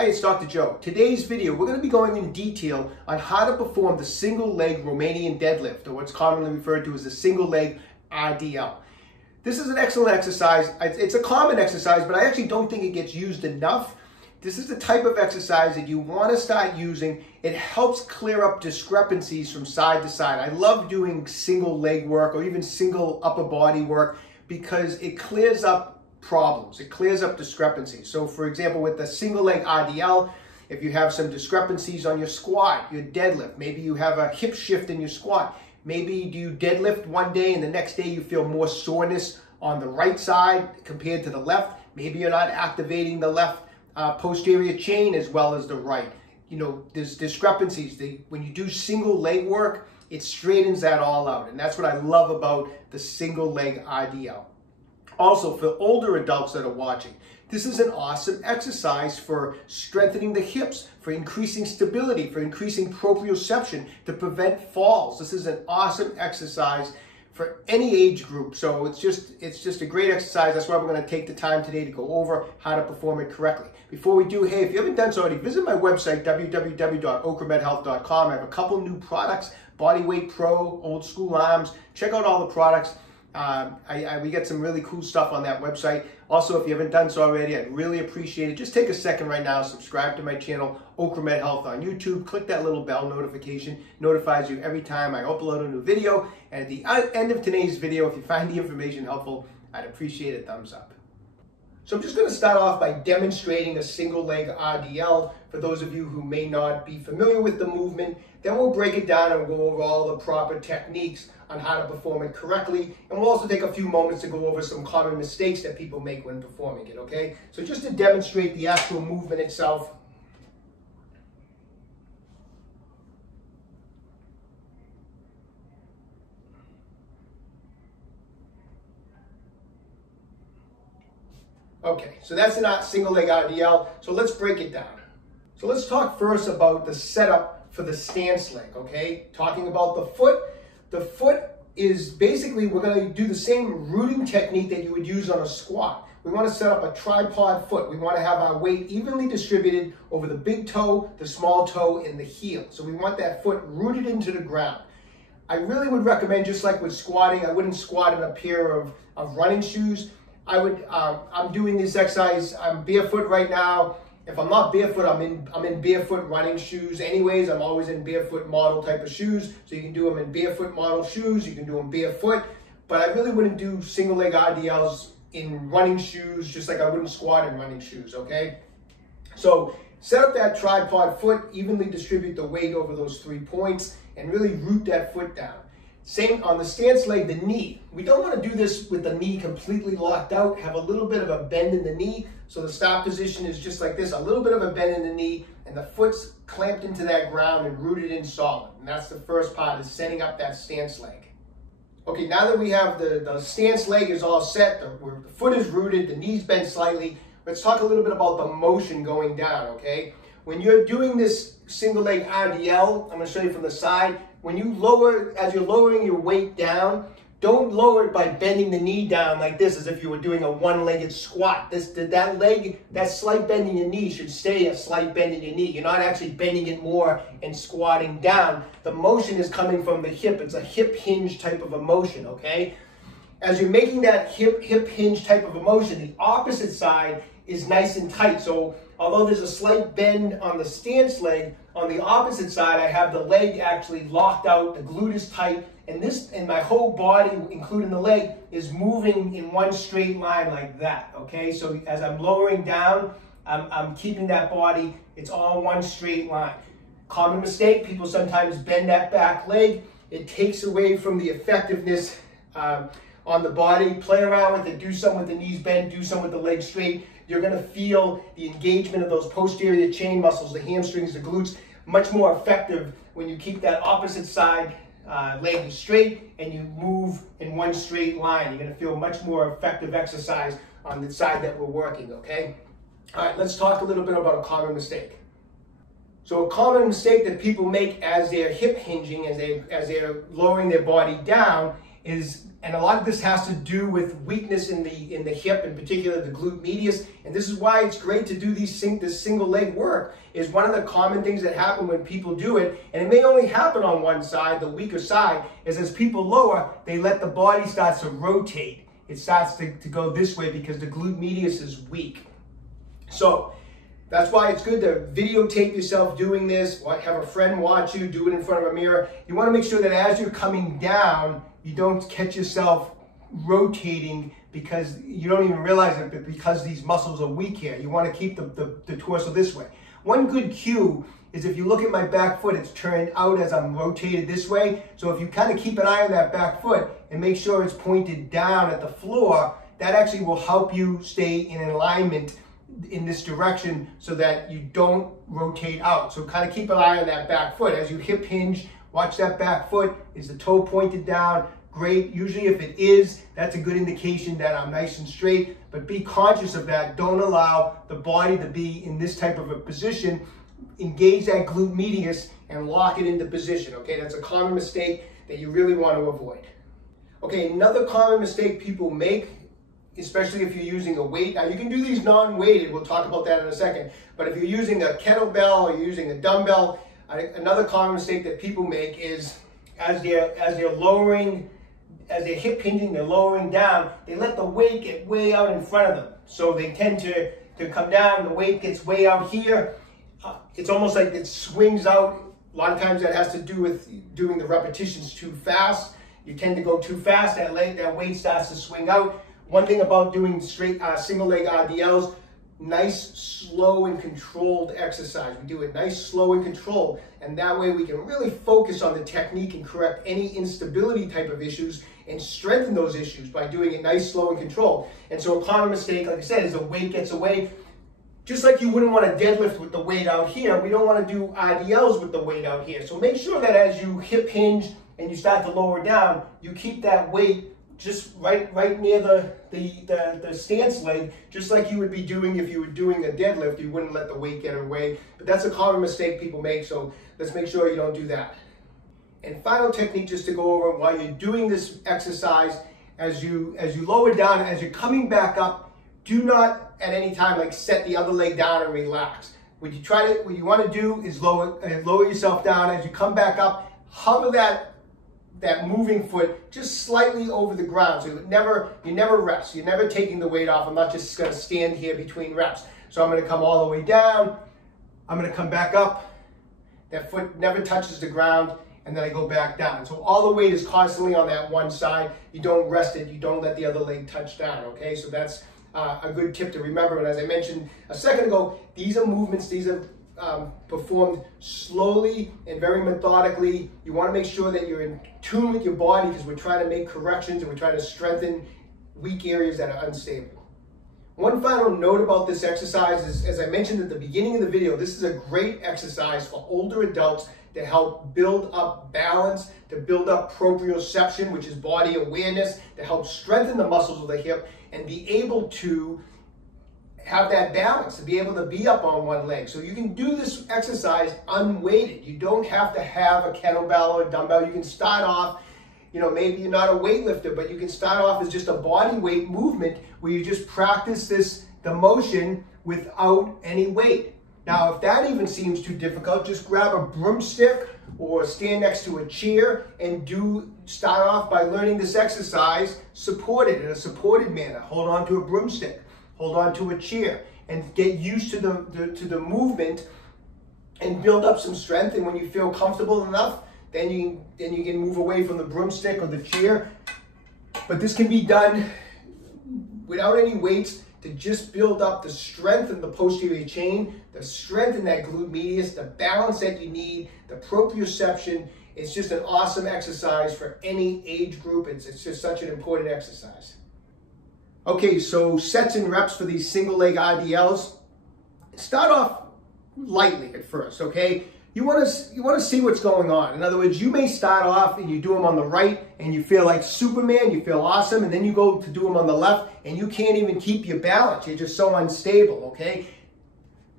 Hi, it's Dr. Joe. Today's video, we're going to be going in detail on how to perform the single leg Romanian Dead Lift, or what's commonly referred to as the single leg RDL. This is an excellent exercise. It's a common exercise, but I actually don't think it gets used enough. This is the type of exercise that you want to start using. It helps clear up discrepancies from side to side. I love doing single leg work or even single upper body work because it clears up problems. It clears up discrepancies. So for example, with the single leg RDL, if you have some discrepancies on your squat, your deadlift, maybe you have a hip shift in your squat, maybe you deadlift one day and the next day you feel more soreness on the right side compared to the left, maybe you're not activating the left posterior chain as well as the right. You know, there's discrepancies. When you do single leg work, it straightens that all out, and that's what I love about the single leg RDL. Also, for older adults that are watching, this is an awesome exercise for strengthening the hips, for increasing stability, for increasing proprioception, to prevent falls. This is an awesome exercise for any age group. So it's just a great exercise. That's why we're going to take the time today to go over how to perform it correctly. Before we do, hey, if you haven't done so already, visit my website, www.OcraMedHealth.com. I have a couple new products, Bodyweight PRO, old school arms. Check out all the products. We get some really cool stuff on that website. Also, if you haven't done so already, I'd really appreciate it. Just take a second right now, subscribe to my channel, OcraMed Health on YouTube. Click that little bell notification. Notifies you every time I upload a new video. And at the end of today's video, if you find the information helpful, I'd appreciate a thumbs up. So I'm just going to start off by demonstrating a single leg RDL for those of you who may not be familiar with the movement. Then we'll break it down and go over all the proper techniques on how to perform it correctly. And we'll also take a few moments to go over some common mistakes that people make when performing it, okay? So just to demonstrate the actual movement itself. Okay, so that's a single leg RDL. So let's break it down. So let's talk first about the setup for the stance leg, okay? Talking about the foot. The foot is basically, we're going to do the same rooting technique that you would use on a squat. We want to set up a tripod foot. We want to have our weight evenly distributed over the big toe, the small toe, and the heel. So we want that foot rooted into the ground. I really would recommend, just like with squatting, I wouldn't squat in a pair of running shoes. I'm doing this exercise, I'm barefoot right now. If I'm not barefoot, I'm in barefoot running shoes anyways. I'm always in barefoot model type of shoes. So you can do them in barefoot model shoes, you can do them barefoot. But I really wouldn't do single leg RDLs in running shoes, just like I wouldn't squat in running shoes, okay? So set up that tripod foot, evenly distribute the weight over those 3 points, and really root that foot down. Same on the stance leg, the knee. We don't want to do this with the knee completely locked out, have a little bit of a bend in the knee. So the start position is just like this, a little bit of a bend in the knee, and the foot's clamped into that ground and rooted in solid. And that's the first part, is setting up that stance leg. Okay, now that we have the stance leg is all set, the foot is rooted, the knee's bent slightly, let's talk a little bit about the motion going down, okay? When you're doing this single leg RDL, I'm going to show you from the side. When you lower, as you're lowering your weight down, don't lower it by bending the knee down like this, as if you were doing a one-legged squat. That slight bend in your knee should stay a slight bend in your knee. You're not actually bending it more and squatting down. The motion is coming from the hip. It's a hip hinge type of a motion, okay? As you're making that hip hinge type of a motion, the opposite side is nice and tight. So although there's a slight bend on the stance leg, on the opposite side, I have the leg actually locked out, the glute is tight, and my whole body, including the leg, is moving in one straight line like that, okay? So as I'm lowering down, I'm keeping that body, it's all one straight line. Common mistake, people sometimes bend that back leg. It takes away from the effectiveness on the body. Play around with it, do some with the knees bent, do some with the legs straight. You're gonna feel the engagement of those posterior chain muscles, the hamstrings, the glutes, much more effective when you keep that opposite side leg straight and you move in one straight line. You're gonna feel much more effective exercise on the side that we're working, okay? All right, let's talk a little bit about a common mistake. So a common mistake that people make as they're hip hinging, as they're lowering their body down, and a lot of this has to do with weakness in the hip, in particular the glute medius. And this is why it's great to do this single leg work. Is one of the common things that happen when people do it, and it may only happen on one side, the weaker side, is as people lower, they let the body start to rotate. It starts to go this way because the glute medius is weak. So that's why it's good to videotape yourself doing this, or have a friend watch you, do it in front of a mirror. You want to make sure that as you're coming down, you don't catch yourself rotating because you don't even realize it, but because these muscles are weak here. You want to keep the torso this way. One good cue is if you look at my back foot, it's turned out as I'm rotated this way. So if you kind of keep an eye on that back foot and make sure it's pointed down at the floor, that actually will help you stay in alignment in this direction so that you don't rotate out. So kind of keep an eye on that back foot. As you hip hinge, watch that back foot. Is the toe pointed down? Great. Usually if it is, that's a good indication that I'm nice and straight, but be conscious of that. Don't allow the body to be in this type of a position. Engage that glute medius and lock it into position, okay? That's a common mistake that you really want to avoid. Okay, another common mistake people make, especially if you're using a weight. Now you can do these non-weighted, we'll talk about that in a second, but if you're using a kettlebell or you're using a dumbbell, another common mistake that people make is as they're lowering, as they're hip hinging, they're lowering down, they let the weight get way out in front of them. So they tend to come down, the weight gets way out here. It's almost like it swings out. A lot of times that has to do with doing the repetitions too fast. You tend to go too fast, that weight starts to swing out. One thing about doing straight single leg RDLs, nice, slow, and controlled exercise. We do it nice, slow, and controlled, and that way we can really focus on the technique and correct any instability type of issues and strengthen those issues by doing it nice, slow, and controlled. And so a common mistake, like I said, is the weight gets away. Just like you wouldn't want to deadlift with the weight out here, we don't want to do RDLs with the weight out here. So make sure that as you hip hinge and you start to lower down, you keep that weight just right near the stance leg, just like you would be doing if you were doing a deadlift. You wouldn't let the weight get away. But that's a common mistake people make, so let's make sure you don't do that. And final technique just to go over while you're doing this exercise, as you lower down, as you're coming back up, do not at any time like set the other leg down and relax. What you want to do is lower yourself down. As you come back up, hover that moving foot just slightly over the ground. So you never rest. You're never taking the weight off. I'm not just going to stand here between reps. So I'm going to come all the way down. I'm going to come back up. That foot never touches the ground. And then I go back down. So all the weight is constantly on that one side. You don't rest it. You don't let the other leg touch down. Okay, so that's a good tip to remember. And as I mentioned a second ago, these are movements. These are performed slowly and very methodically. You want to make sure that you're in tune with your body because we're trying to make corrections and we're trying to strengthen weak areas that are unstable. One final note about this exercise is, as I mentioned at the beginning of the video, this is a great exercise for older adults to help build up balance, to build up proprioception, which is body awareness, to help strengthen the muscles of the hip and be able to have that balance, to be able to be up on one leg. So you can do this exercise unweighted. You don't have to have a kettlebell or a dumbbell. You can start off, maybe you're not a weightlifter, but you can start off as just a body weight movement where you just practice the motion without any weight. Now, if that even seems too difficult, just grab a broomstick or stand next to a chair and start off by learning this exercise supported, in a supported manner. Hold on to a broomstick, hold on to a chair, and get used to the movement and build up some strength. And when you feel comfortable enough, then you can move away from the broomstick or the chair. But this can be done without any weights, to just build up the strength of the posterior chain, the strength in that glute medius, the balance that you need, the proprioception. It's just an awesome exercise for any age group. It's just such an important exercise. Okay, so sets and reps for these single leg RDLs. Start off lightly at first, okay? You want to see what's going on. In other words, you may start off and you do them on the right and you feel like Superman, you feel awesome, and then you go to do them on the left and you can't even keep your balance. You're just so unstable, okay?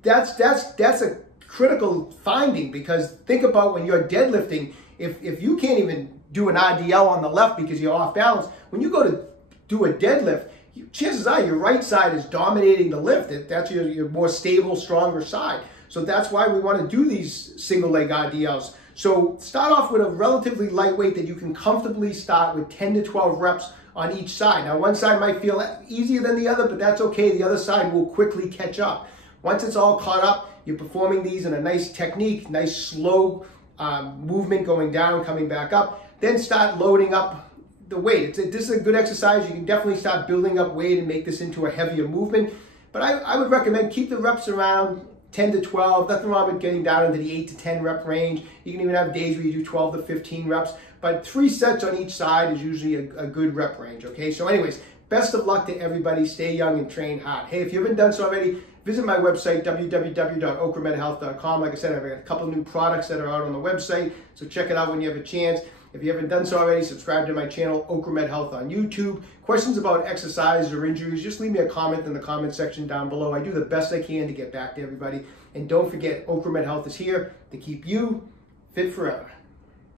That's a critical finding, because think about when you're deadlifting, if you can't even do an RDL on the left because you're off balance. When you go to do a deadlift, chances are your right side is dominating the lift. That's your more stable, stronger side. So that's why we want to do these single leg RDLs. So start off with a relatively lightweight that you can comfortably start with 10 to 12 reps on each side. Now one side might feel easier than the other, but that's okay. The other side will quickly catch up. Once it's all caught up, you're performing these in a nice technique, nice slow movement going down, coming back up. Then start loading up the weight. This is a good exercise. You can definitely start building up weight and make this into a heavier movement. But I would recommend keep the reps around 10 to 12. Nothing wrong with getting down into the 8 to 10 rep range. You can even have days where you do 12 to 15 reps. But 3 sets on each side is usually a good rep range, okay? So anyways, best of luck to everybody. Stay young and train hard. Hey, if you haven't done so already, visit my website, www.OcraMedHealth.com. Like I said, I've got a couple new products that are out on the website, so check it out when you have a chance. If you haven't done so already, subscribe to my channel, OcraMed Health on YouTube. Questions about exercise or injuries, just leave me a comment in the comment section down below. I do the best I can to get back to everybody. And don't forget, OcraMed Health is here to keep you fit forever.